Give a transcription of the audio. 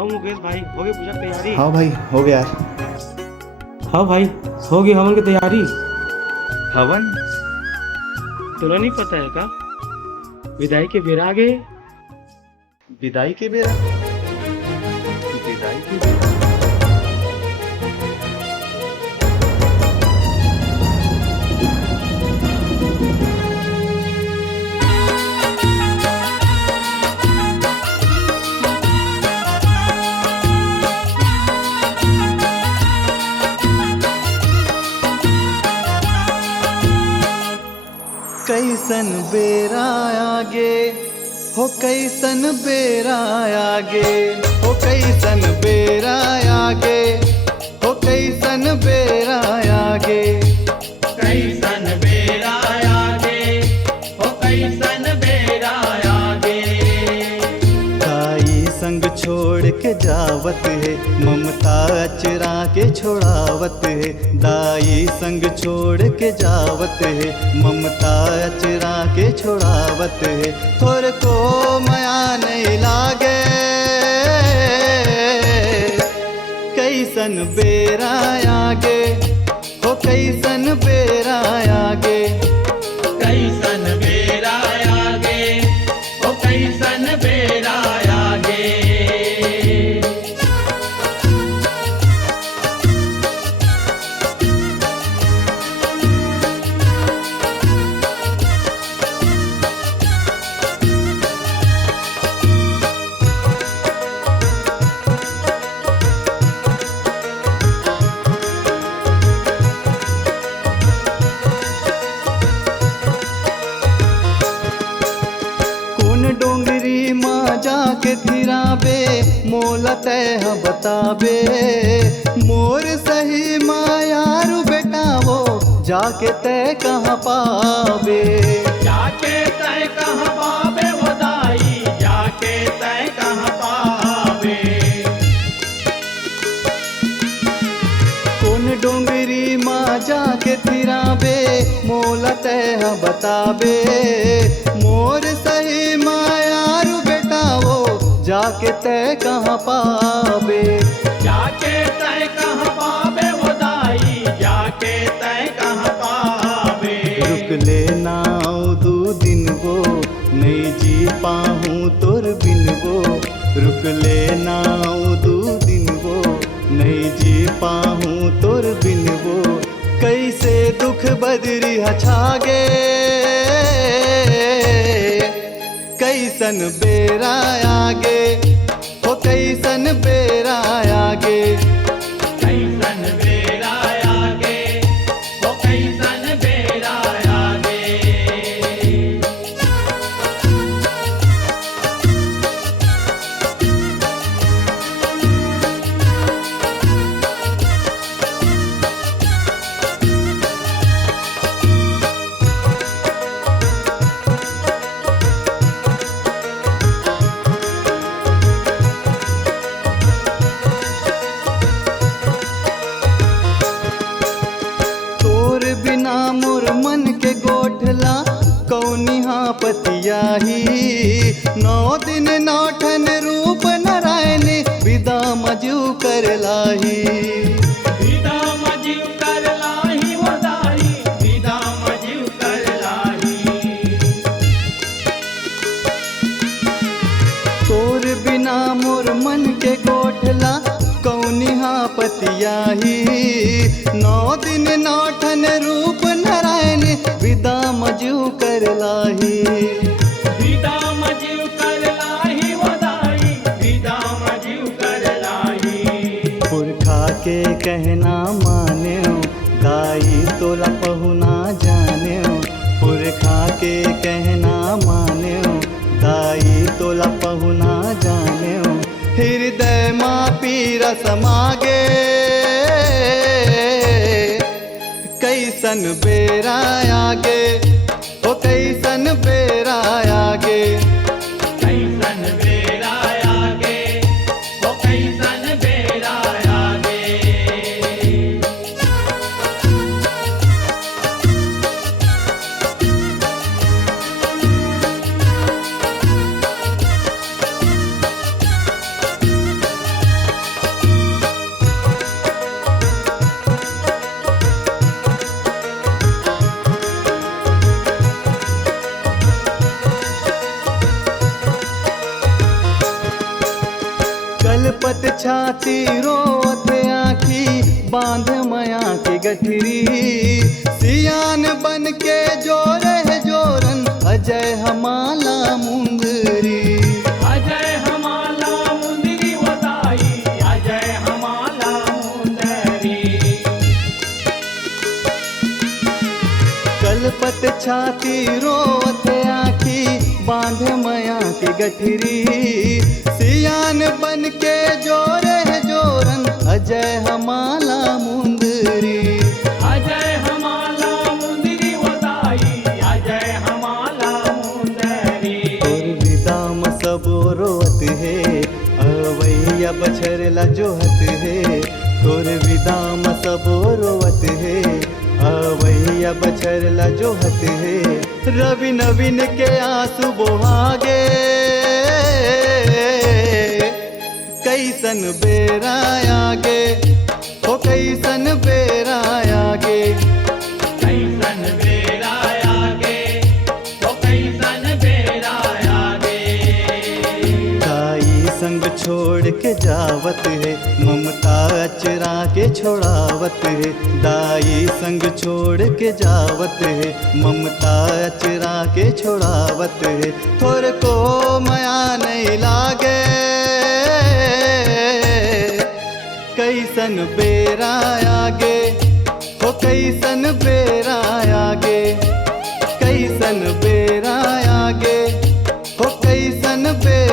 हाँ मुकेश भाई, हो गई पूजा की तैयारी? हाँ भाई, हो गया। हाँ भाई, हो गई हवन की तैयारी। हवन? तुला नहीं पता है का? विदाई के बेरा आ गए। विदाई के बेरा? विदाई के बेरा? कैसन बेरा आगे हो, कैसन बेरा आगे हो, कैसन बेरा आगे हो, कैसन बेरा आगे, कैसन बेरा आगे हो, कैसन बेरा आगे। ताई संग छोड़ के जावत है, ममता अचरा के छोड़ावत है। दाई संग छोड़ के जावत है, ममता अचरा के छोड़ावत है। थोर को माया नहीं लागे, कैसन बेरा आगे हो, कैसन बेरा आगे, कैसन बेरा आगे हो, कैसन बेरा आगे। डोंगरी माँ जाके थिराबे, मोला तय बताबे। मोर सही मायारू बेटा वो, जाके तय कहाँ पावे। जाके तय कहाँ पावे वो दाई, जाके तय कहाँ पावे। कौन डोंगरी माँ जाके थिराबे, मोला तय बताबे। मोर सही मायारू बेटा वो, जाके तय कहाँ पावे। जाके तय कहाँ पावे वो दाई, जाके तय कहाँ पावे। रुक लेना दो दिन वो, नहीं जी पाऊँ तोर बिन वो। रुक लेना दो दिन वो, नहीं जी पाऊँ तोर बिन वो। कैसे दुख बदरी छागे, कैसन बेरा आगे हो, कैसन बेरा आगे, कैसन बेरा आगे हो, कैसन बेरा आगे। तोर बिना मोर मन के गोठला कौनिहा पतियाही। 9 दिन 9 ठन रूप नारायण, विदा मजू कर लाही। विदा मजीव कर लाही वो दाई, विदा मजीव कर लाही। तोर बिना मोर मन के गोठला कौनिहा पतियाही। 9 दिन 9 ठन रूप नारायण, विदा मजू कर लाही। विदा मजीव कर लाही वो दाई, विदा मजीव कर लाही। पुरखा के कहना मान्यो, दाई तोला पहुना जान्यो। पुरखा के कहना मान्यो, दाई तोला पहुना जान्यो। हृदय माँ पीरा समागे, कैसन बेरा आगे ओ, कैसन बेरा आगे, कैसन बेरा आगे हो, कैसन बेरा आगे। कलपत छाती रोत आखी बांध मया के गठरी सियान बन के जोरे जोरन अजय हमाला मुंदरी अजय हमाला मुंदरी वदाई अजय हमाला मुंदरी कलपत छाती रोत आखी बांध मया के गठरी सियान बन के जोरे जोरन अजय हमाला मुंदरी अजय हमाला मुंदरी वदाई अजय हमाला मुंदरी और विदाम सबो रोत है अवैया बछरला जोहत है तोर विदाम सबो रोवत है अवैया बछरला जोहत है रवि नवीन के आंसू बोहागे कैसन बेरा आगे हो कैसन बेरा आगे कैसन बेरा आगे तो कैसन बेरा आगे ताई संग छोड़ के जावत है ममता अचरा के छोड़ावत है दाई संग छोड़ के जावत है ममता अचरा के छोड़ावत है थोर को माया नहीं लागे कैसन बेरा आगे हो कैसन बेरा आगे कैसन बेरा आगे हो कैसन बेरा